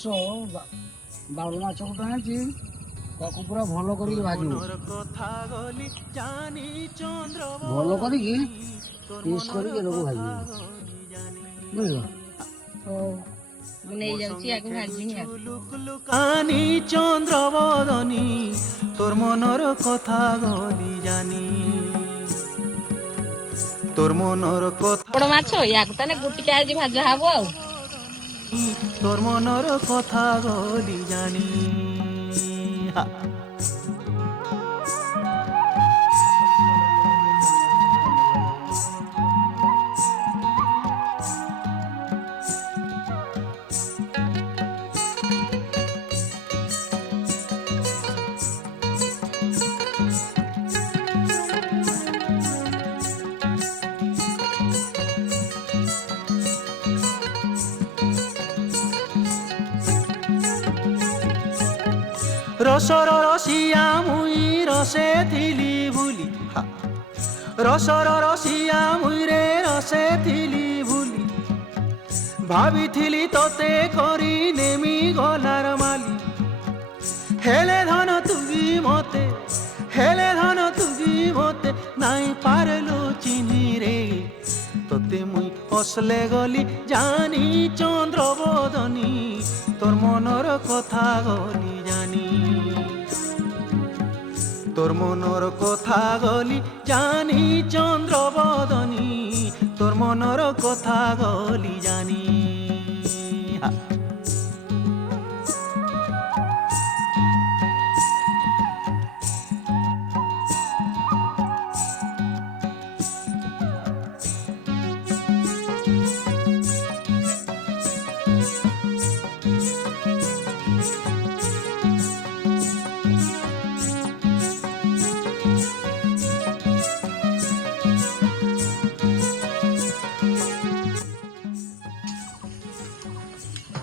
ବର୍ଷ ବାଳୁ ମାଛ ଗୋଟେ ଆଣିଛି, ତାକୁ ପୁରା ଭଲ କରିକି ଭାଜିବୁ। ଭଲ କରିକି ପିସ୍ କରିକି ଏଟାକୁ ଭାଜିବୁ, ବୁଝିଲ? ମୁଁ ନେଇଯାଉଛି ଆକୁ ଭାଜିନି। ଲୁକାନି ଚନ୍ଦ୍ର ବଦନି তোর মনর কথা গলি জানি তোর মনর কথা ବଡ ମାଛ ୟାକୁ ତାହେଲେ ଗୋଟିକା ଆଜି ଭାଜା ହବ ଆଉ। তোর মনর কথা গলি জানি রসর রসিয়া মুই রসে থিলি ভুলি রসর রসিয়া মুই রে রসে থিলি ভুলি ভাবিথিলি তোতে করি নেমি গলার মালি হেলে ধন তুগি মতে হেলে ধন তুগি মতে নাই পারলু চিনি রে তোতে মুই অসলে গলি জানি চন্দ্র বদনি তোর মনর কথা গলি জানি তোর মনর কথা গলি জানি চন্দ্র বদনি তোর মনর কথা গলি জানি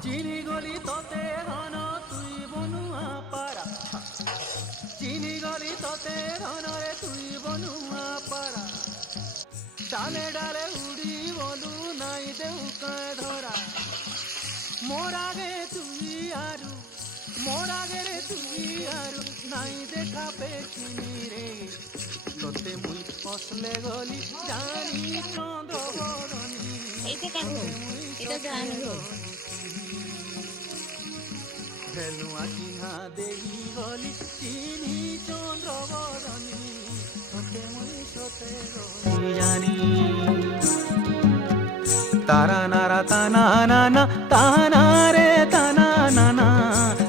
চিনি গলি তোতে ধন তুই বনুয়া পারা চিনি গলি তোতে ধনরে তুই বনুয়া পারা ডালে ডালে উড়ি বলু নাই দেউ কায় ধরা মোর আগে তুই আরু মোর আগে রে তুই আরু নাই দেখা পে চিনি রে তোতে মুই ফসলে গলি জানি চন্দ্র বদনি এইটা কাটো, এটা জানো। ভেলুয়া চিহ্না দেই গলি চিনি চন্দ্র বদনি তোতে মুই সতে গলি জানি তারা নারা তানা নানা তানা রে তানা নানা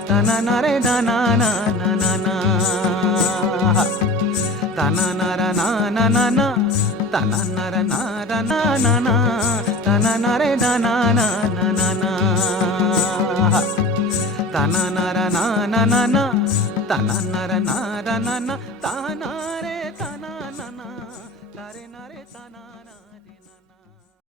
তানা না রে দানা না না না না তানা নারা না না না না তানা নারা নারা না না না তানা না রে দানা না না না না তানা নারা না না না না তানা নারা নারা না না তানা রে তানা না না তারে না রে তানা না রে